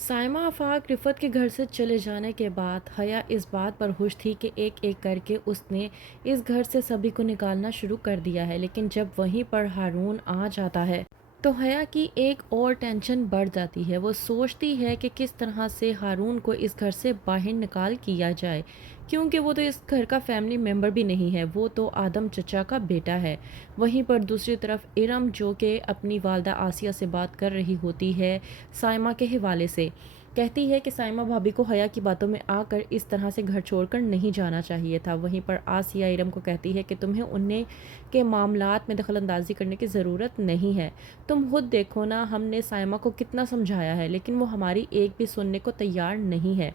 سائمہ آفاق رفت کے گھر سے چلے جانے کے بعد حیا اس بات پر خوش تھی کہ ایک ایک کر کے اس نے اس گھر سے سبھی کو نکالنا شروع کر دیا ہے، لیکن جب وہیں پر ہارون آ جاتا ہے تو حیا کی ایک اور ٹینشن بڑھ جاتی ہے۔ وہ سوچتی ہے کہ کس طرح سے ہارون کو اس گھر سے باہر نکال کیا جائے، کیونکہ وہ تو اس گھر کا فیملی ممبر بھی نہیں ہے، وہ تو آدم چچا کا بیٹا ہے۔ وہیں پر دوسری طرف ارم جو کہ اپنی والدہ آسیہ سے بات کر رہی ہوتی ہے سائمہ کے حوالے سے، کہتی ہے کہ سائمہ بھابی کو حیا کی باتوں میں آ کر اس طرح سے گھر چھوڑ کر نہیں جانا چاہیے تھا۔ وہیں پر آسیہ ارم کو کہتی ہے کہ تمہیں انہیں کے معاملات میں دخل اندازی کرنے کی ضرورت نہیں ہے، تم خود دیکھو نا، ہم نے سائمہ کو کتنا سمجھایا ہے لیکن وہ ہماری ایک بھی سننے کو تیار نہیں ہے۔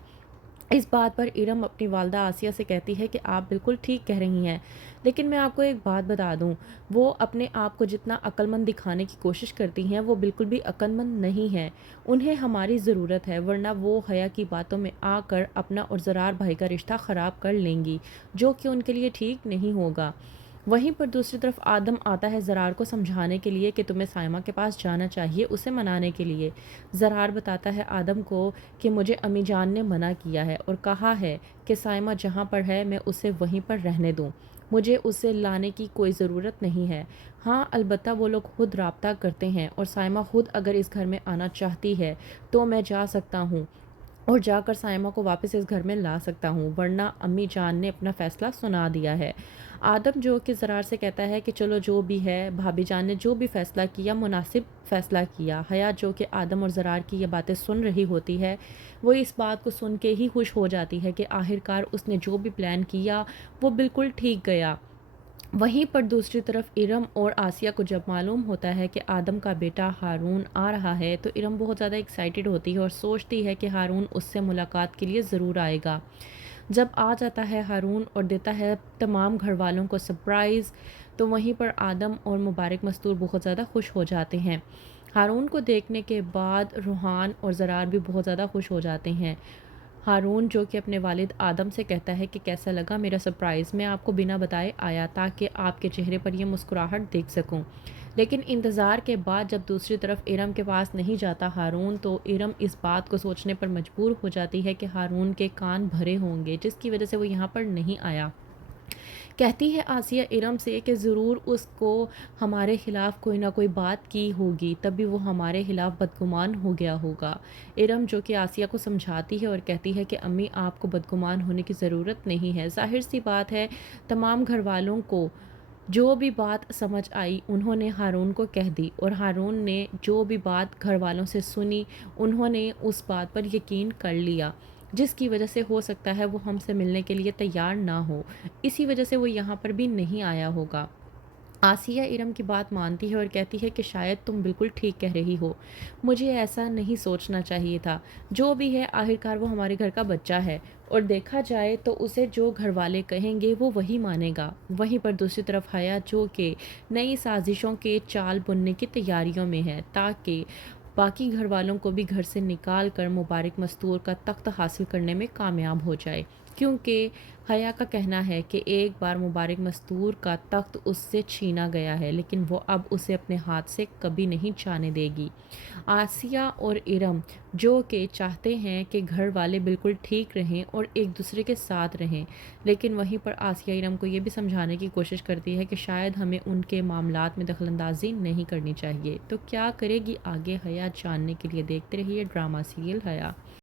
اس بات پر ارم اپنی والدہ آسیہ سے کہتی ہے کہ آپ بالکل ٹھیک کہہ رہی ہیں، لیکن میں آپ کو ایک بات بتا دوں، وہ اپنے آپ کو جتنا عقل مند دکھانے کی کوشش کرتی ہیں وہ بالکل بھی عقل مند نہیں ہے، انہیں ہماری ضرورت ہے، ورنہ وہ حیا کی باتوں میں آ کر اپنا اور زرار بھائی کا رشتہ خراب کر لیں گی، جو کہ ان کے لیے ٹھیک نہیں ہوگا۔ وہیں پر دوسری طرف آدم آتا ہے زرار کو سمجھانے کے لیے کہ تمہیں سائمہ کے پاس جانا چاہیے، اسے منانے کے لیے۔ زرار بتاتا ہے آدم کو کہ مجھے امی جان نے منع کیا ہے اور کہا ہے کہ سائمہ جہاں پر ہے میں اسے وہیں پر رہنے دوں، مجھے اسے لانے کی کوئی ضرورت نہیں ہے۔ ہاں البتہ وہ لوگ خود رابطہ کرتے ہیں اور سائمہ خود اگر اس گھر میں آنا چاہتی ہے تو میں جا سکتا ہوں اور جا کر سائمہ کو واپس اس گھر میں لا سکتا ہوں، ورنہ امی جان نے اپنا فیصلہ سنا دیا ہے۔ آدم جو کہ زرار سے کہتا ہے کہ چلو جو بھی ہے، بھابی جان نے جو بھی فیصلہ کیا مناسب فیصلہ کیا۔ حیا جو کہ آدم اور زرار کی یہ باتیں سن رہی ہوتی ہے، وہ اس بات کو سن کے ہی خوش ہو جاتی ہے کہ آخرکار اس نے جو بھی پلان کیا وہ بالکل ٹھیک گیا۔ وہیں پر دوسری طرف ارم اور آسیہ کو جب معلوم ہوتا ہے کہ آدم کا بیٹا ہارون آ رہا ہے تو ارم بہت زیادہ ایکسائٹڈ ہوتی ہے اور سوچتی ہے کہ ہارون اس سے ملاقات کے لیے ضرور آئے گا۔ جب آ جاتا ہے ہارون اور دیتا ہے تمام گھر والوں کو سرپرائز، تو وہیں پر آدم اور مبارک مستور بہت زیادہ خوش ہو جاتے ہیں۔ ہارون کو دیکھنے کے بعد روحان اور زرار بھی بہت زیادہ خوش ہو جاتے ہیں۔ ہارون جو کہ اپنے والد آدم سے کہتا ہے کہ کیسا لگا میرا سرپرائز، میں آپ کو بنا بتائے آیا تاکہ آپ کے چہرے پر یہ مسکراہٹ دیکھ سکوں۔ لیکن انتظار کے بعد جب دوسری طرف ارم کے پاس نہیں جاتا ہارون تو ارم اس بات کو سوچنے پر مجبور ہو جاتی ہے کہ ہارون کے کان بھرے ہوں گے جس کی وجہ سے وہ یہاں پر نہیں آیا۔ کہتی ہے آسیہ ارم سے کہ ضرور اس کو ہمارے خلاف کوئی نہ کوئی بات کی ہوگی تبھی وہ ہمارے خلاف بدگمان ہو گیا ہوگا۔ ارم جو کہ آسیہ کو سمجھاتی ہے اور کہتی ہے کہ امی آپ کو بدگمان ہونے کی ضرورت نہیں ہے، ظاہر سی بات ہے تمام گھر والوں کو جو بھی بات سمجھ آئی انہوں نے ہارون کو کہہ دی اور ہارون نے جو بھی بات گھر والوں سے سنی انہوں نے اس بات پر یقین کر لیا، جس کی وجہ سے ہو سکتا ہے وہ ہم سے ملنے کے لیے تیار نہ ہو، اسی وجہ سے وہ یہاں پر بھی نہیں آیا ہوگا۔ آسیہ ارم کی بات مانتی ہے اور کہتی ہے کہ شاید تم بالکل ٹھیک کہہ رہی ہو، مجھے ایسا نہیں سوچنا چاہیے تھا، جو بھی ہے آخرکار وہ ہمارے گھر کا بچہ ہے اور دیکھا جائے تو اسے جو گھر والے کہیں گے وہ وہی مانے گا۔ وہیں پر دوسری طرف حیا جو کہ نئی سازشوں کے چال بننے کی تیاریوں میں ہے تاکہ باقی گھر والوں کو بھی گھر سے نکال کر مبارک مستور کا تخت حاصل کرنے میں کامیاب ہو جائے، کیونکہ حیا کا کہنا ہے کہ ایک بار مبارک مستور کا تخت اس سے چھینا گیا ہے لیکن وہ اب اسے اپنے ہاتھ سے کبھی نہیں جانے دے گی۔ آسیہ اور ارم جو کہ چاہتے ہیں کہ گھر والے بالکل ٹھیک رہیں اور ایک دوسرے کے ساتھ رہیں، لیکن وہیں پر آسیہ ارم کو یہ بھی سمجھانے کی کوشش کرتی ہے کہ شاید ہمیں ان کے معاملات میں دخل اندازی نہیں کرنی چاہیے۔ تو کیا کرے گی آگے حیا جاننے کے لیے دیکھتے رہیے ڈرامہ سیریل حیا۔